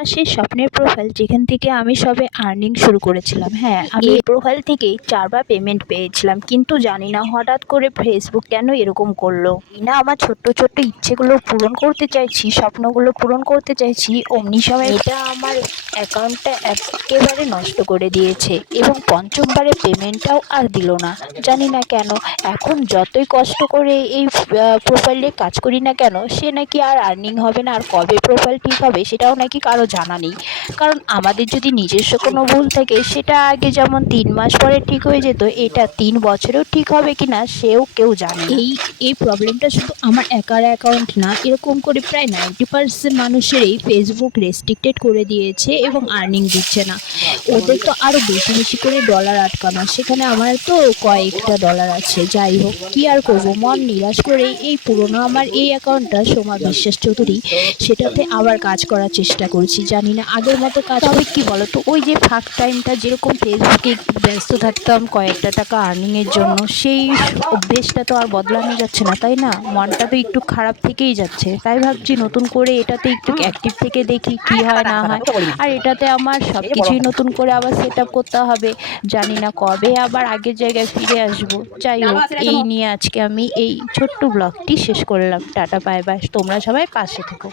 মাসের স্বপ্নের প্রোফাইল যেখান থেকে আমি সবে আর্নিং শুরু করেছিলাম। হ্যাঁ, আমি এই প্রোফাইল থেকেই ৪ বার পেমেন্ট পেয়েছিলাম, কিন্তু জানি না হঠাৎ করে ফেসবুক কেন এরকম করলো। না, আমার ছোট্ট ছোট্ট ইচ্ছেগুলো পূরণ করতে চাইছি, স্বপ্নগুলো পূরণ করতে চাইছি, অমনি সময় এটা আমার অ্যাকাউন্টটা একেবারে নষ্ট করে দিয়েছে এবং পঞ্চমবারে পেমেন্টটাও আর দিল না। জানি না কেন। এখন যতই কষ্ট করে এই প্রোফাইলে কাজ করি না কেন, সে নাকি আর আর্নিং হবে না, আর কবে প্রোফাইল ঠিক হবে সেটাও নাকি কারো জানা নেই। কারণ আমাদের যদি নিজস্ব কোনো ভুল থাকে, সেটা আগে যেমন ৩ মাস পরে ঠিক হয়ে যেত, এটা ৩ বছরেও ঠিক হবে কিনা সেও কেউ জানে না। এই প্রবলেমটা শুধু আমার একার অ্যাকাউন্ট না, এরকম করে প্রায় 90% মানুষেরই ফেসবুক রেস্ট্রিক্টেড করে দিয়েছে এবং আর্নিং দিচ্ছে না। ওদের তো আরও বেশি বেশি করে ডলার আটকানো, সেখানে আমার তো কয়েকটা ডলার আছে। যাই হোক, কী আর করবো, মন নিরাশ করে এই পুরোনো আমার এই অ্যাকাউন্টটা সোমা বিশ্বাস চৌধুরী, সেটাতে আবার কাজ করার চেষ্টা করছি। জানি না আগের মতো কাজ হবে কি বলতো। ওই যে ফাঁক টাইমটা যেরকম ফেসবুকে একটু ব্যস্ত থাকতাম কয়েকটা টাকা আর্নিংয়ের জন্য, সেই অভ্যেসটা তো আর বদলানো যাচ্ছে না, তাই না? মনটা তো একটু খারাপ থেকেই যাচ্ছে। তাই ভাবছি নতুন করে এটাতে একটু অ্যাক্টিভ থেকে দেখি কি হয় না হয়। আর এটাতে আমার সব কিছুই নতুন করে আবার সেট আপ করতে হবে। জানি না কবে আবার আগের জায়গায় ফিরে আসবো। যাই হোক, এই নিয়ে আজকে আমি এই ছোট্ট ব্লগটি শেষ করলাম। Tata, bye bye. তোমরা সবাই পাশে থেকো।